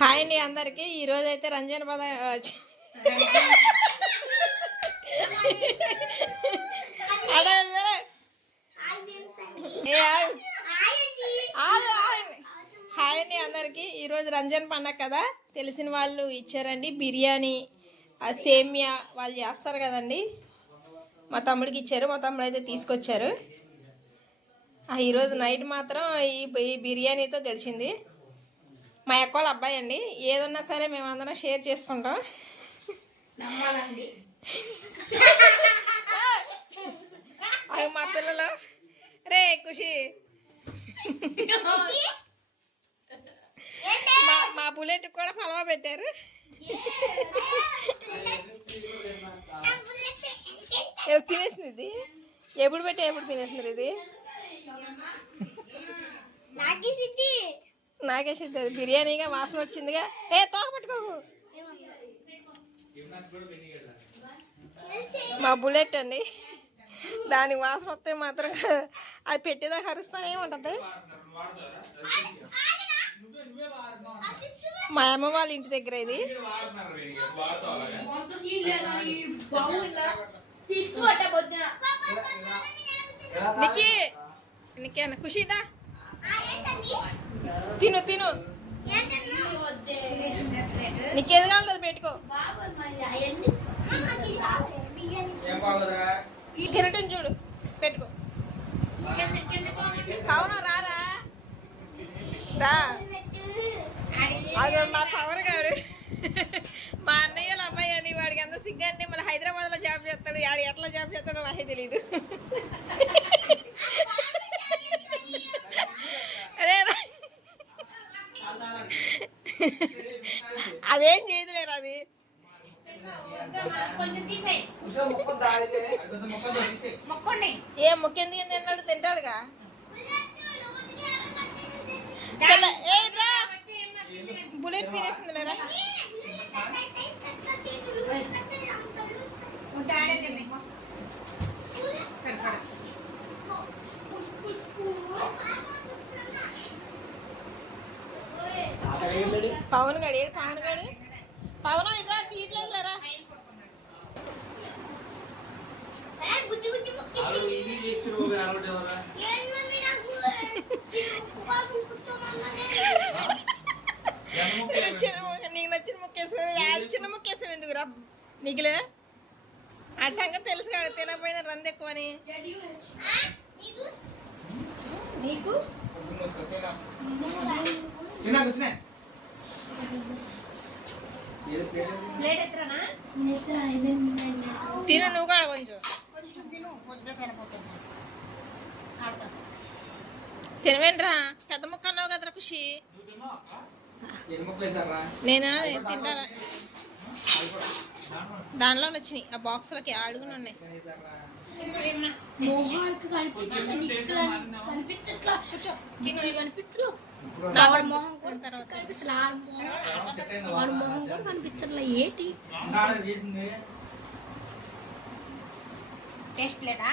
Hi అండి అందరికి. ఈరోజు అయితే రంజాన్ పద హాయ్ అండి అందరికి. ఈరోజు రంజాన్ పండగ కదా, తెలిసిన వాళ్ళు ఇచ్చారండి బిర్యానీ, సేమియా వాళ్ళు చేస్తారు కదండి. మా తమ్ముడికి ఇచ్చారు, మా తమ్ముడు అయితే తీసుకొచ్చారు. ఈరోజు నైట్ మాత్రం ఈ బిర్యానీతో గడిచింది. మా అక్క వాళ్ళ అబ్బాయి అండి. ఏదన్నా సరే మేమందరం షేర్ చేసుకుంటాం. అవి మా పిల్లలు రే ఖుషి మా బుల్లెట్ కూడా ఫలవా పెట్టారు. తినేసింది ఇది. ఎప్పుడు పెట్టి ఎప్పుడు తినేసింది ఇది. నాకేసింది అది బిర్యానీగా వాసన వచ్చిందిగా. తోక పట్టుకోకు. మా బుల్లెట్ అండి, దాని వాసన వస్తే మాత్రం అది పెట్టేదాకా అరుస్తానే ఏమంటుంది. మా అమ్మ వాళ్ళ ఇంటి దగ్గర ఇది. నీకే నీకేనా ఖుషిదా? తిను తిను, నీకేది కావాలి పెట్టుకో. కిరటం చూడు పెట్టుకో. అవునా రారా రా. అది మా పవర్ గాడు, మా అన్నయ్య అబ్బాయి అని. వాడికి ఎంత సిగ్గు అంటే మళ్ళీ హైదరాబాద్లో జాబ్ చేస్తాడు. ఆడు ఎట్లా జాబ్ చేస్తాడో నాకే తెలీదు. అదేం చేయదులేరు అది. ఏ మొక్కేందుకు తిన్నాడు, తింటాడుగా. బుల్లెట్ తినేసింది లేరా. పవన్ గడి పవన్ గడి పవన్ ఇట్లా తీయట్లేదు లేరా. నీకు నచ్చిన ముక్కేసుకుని చిన్న ముక్కేసాం ఎందుకురా నీకులే. ఆ సంగతి తెలుసు కదా, తినకపోయినా రంది ఎక్కువ అని. నీకు తిను నువ్వు కూడా కొంచెం తినవేంట్రా. పెద్ద ముక్క అన్నావు కదరా ఖుషి. నేనా తింటారా. దానిలో వచ్చినాయి ఆ బాక్సులకి అడుగులు ఉన్నాయి. ఏంటి టేస్ట్ లేదా?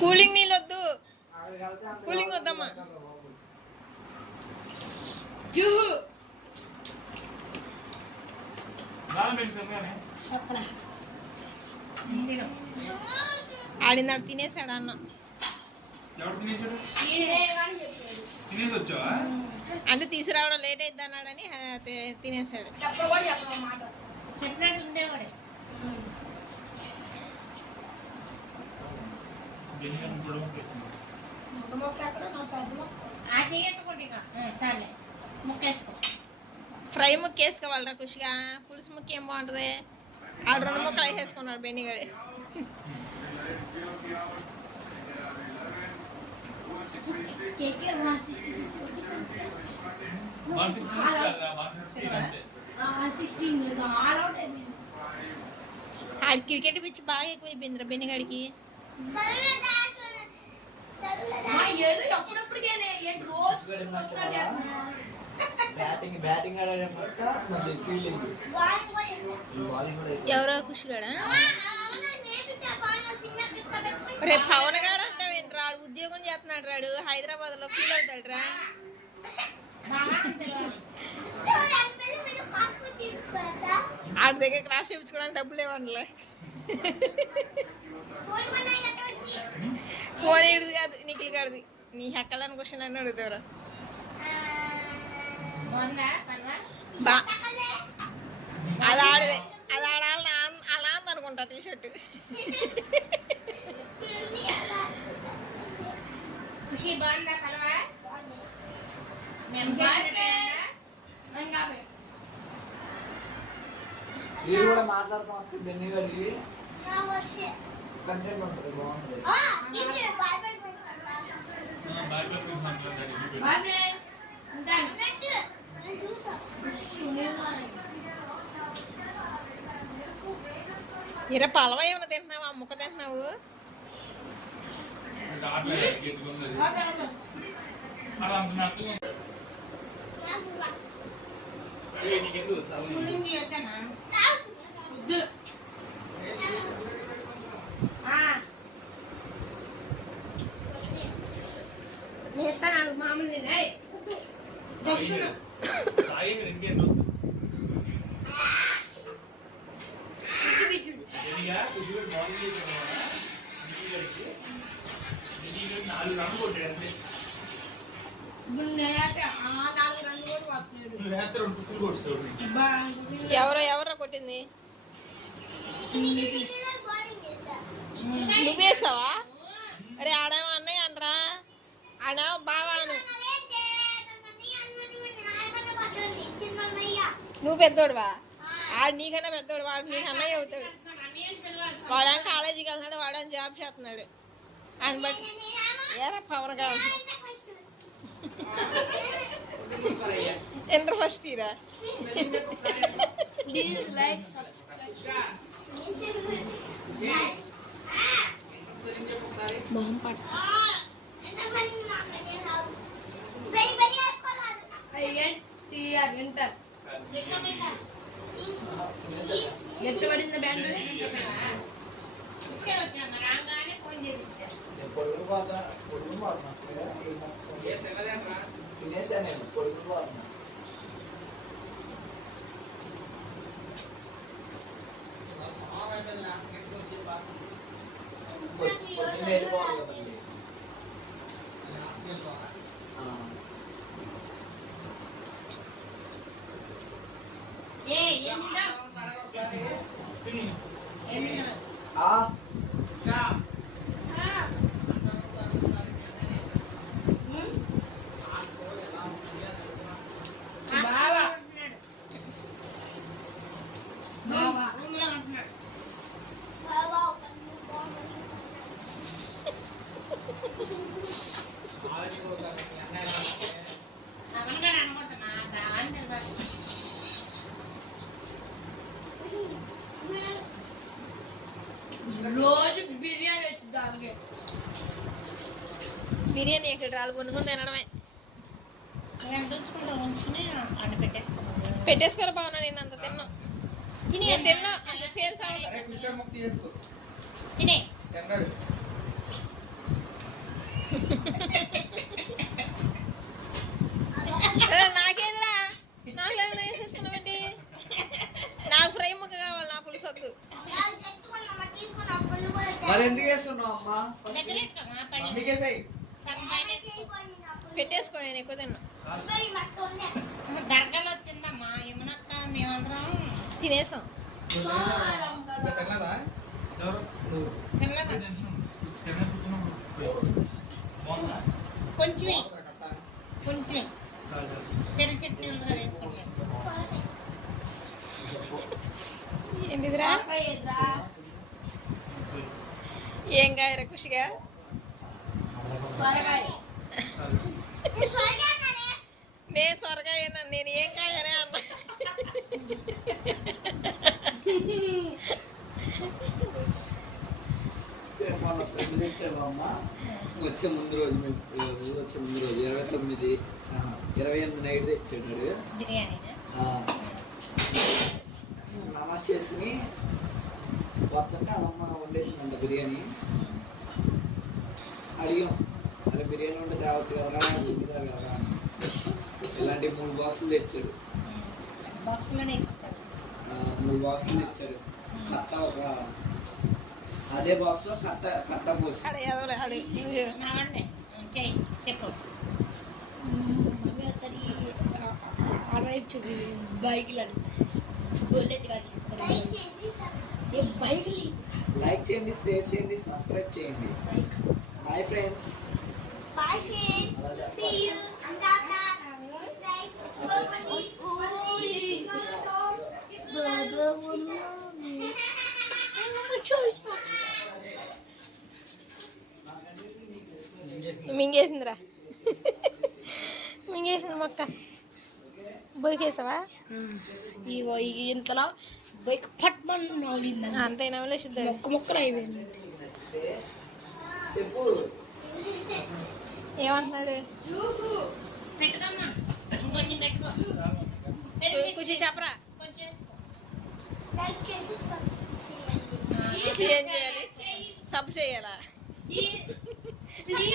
కూలింగ్ నీళ్ళు వద్దు, కూలింగ్ వద్దమ్మా. జూహు ఆడినాడు తినేసాడు అన్న. అంటే తీసుకురావడం లేట్ అయిద్ది అన్నాడని తినేసాడు. ఫ్రై ముక్క వేసుకోవాలరా ఖుషిగా. పులుసు ముక్క ఏం బాగుంటుంది. ఆడు 2 ముక్కలు వేసుకున్నాడు బెన్నిగడి. ఆడి క్రికెట్ పిచ్చి బాగా ఎక్కువైపోయిందిరా బెన్నిగడికి. బ్యాటింగ్ ఆడే ఫీలింగ్ ఎవరో ఖుషిగాడా రేపు పవన్ గాడు అంటావేంటి రాడు ఉద్యోగం చేస్తున్నాడు రాడు హైదరాబాద్ లో ఫీల్ అవుతాడు రా ఆడి దగ్గర క్రాఫ్ట్ చేయించుకోవడానికి డబ్బులు ఇవ్వండిలే ఫోన్ ఏడుది కాదు నీకు కాదు నీ హెక్కలని క్వశ్చన్ అన్నీ అడుగుతావురా బా అది ఆడదే అది ఆడాలి అలా అందనుకుంటా టీ షర్ట్ ఖుషి బాగుందా కలవా వీడు కూడా మాట్లాడుతాం వస్తే బెన్ని గారికి కంటెంట్ ఉంటుంది బాగుంటుంది ఇర పలవ ఏమైనా తింటున్నావా ముక్క తింటున్నావు ఇస్తాను మామూలు ఎవరో కొట్టింది నువ్వేసావా అరే ఆడేమో అన్నయ్య అనరా ఆడేమో బావాను నువ్వు పెద్దోడువా ఆడు నీకన్నా పెద్దోడు వాడు నీకు అన్నయ్య అవుతాడు వాడని కాలేజీకి వెళ్తున్నాడు వాడని జాబ్ చేస్తున్నాడు అని బట్టి ఏరా పవన్ గా ఇంటర్ ఫస్ట్ ఇయరా మొహం పట్టు ఎట్టు పడింది బ్యాండ్ పొడుగులు పోతా తినేసా నేను పొడుగులు పోతున్నా పొద్దున్న వెళ్ళిపోవాలి కదండి రోజు బిర్యానీ వచ్చి బిర్యానీ ఎక్కడ రాళ్ళు కొనుక్కొని తినడమే పెట్టేసుకోవాలి బాగున్నా నేను అంత తిన్నా నేను తిన్నా అంత సేల్స్ తినే నాకేదిరా నాకు లేకుండా వేసేసుకున్నామండి నాకు ఫ్రై ముక్క కావాలి నా పులుసు వద్దు మరి ఎందుకు వేస్తున్నావు అమ్మా పెట్టేసుకో నేను ఎక్కువ తిన్నా దర్గాలో తిందమ్మా ఏమనక్క మేమందరం తినేసాం తినలేదా కొంచెమే కొంచెమే తెరి చట్నీ ఉంది కదా వేసుకుంటాం ఏంటిదిరా ఏం కాయరా ఖుషిగా నేను సొరకాయ నేను ఏం కాయనే అన్నా వచ్చే ముందు రోజు వచ్చే ముందు రోజు 29 28 నైట్ తెచ్చాడు బిర్యానీ నమాజ్ వాష్ చేసుకుని వస్తుంటే అదమ్మ వండేసిందంట బిర్యానీ. అడిగాం, అరే బిర్యానీ వండి తేవచ్చు కదరా, తింటారు కదా. ఇలాంటి 3 బాక్సులు తెచ్చాడు. బాక్స్లోనే వేసుకుంటారు. 3 బాక్సులు తెచ్చాడు. కట్ట ఒక అదే బాక్స్ లో కట్ట పోసి ఆడ ఎదవలే ఆడు నావండి చెయ్యి చెప్పు. మమ్మీ ఒకసారి ఆ వైపు చూపి బైక్లు అని బుల్లెట్ కానీ బైక్లు లైక్ చేయండి, షేర్ చేయండి, సబ్స్క్రైబ్ చేయండి. Bye friends. Bye friends. See you. మింగేసిందిరా మింగేసింది మొక్క బొరికేసావా ఇగో ఇంతలో బైక్ పట్మన్ నవ్వులింది అంతే నవ్వులేసిద్దాడు మొక్క మొక్కలు అయిపోయింది. చెప్పు. ఏమంటున్నాడు పెట్టుకోమ్మా, ఇంకొంచెం పెట్టుకో. ఖుషి చెప్పరా కొంచెం వేసుకో. Like చేసి subscribe చేయండి. ఏం చేయాలి సబ్ చేయాలా Please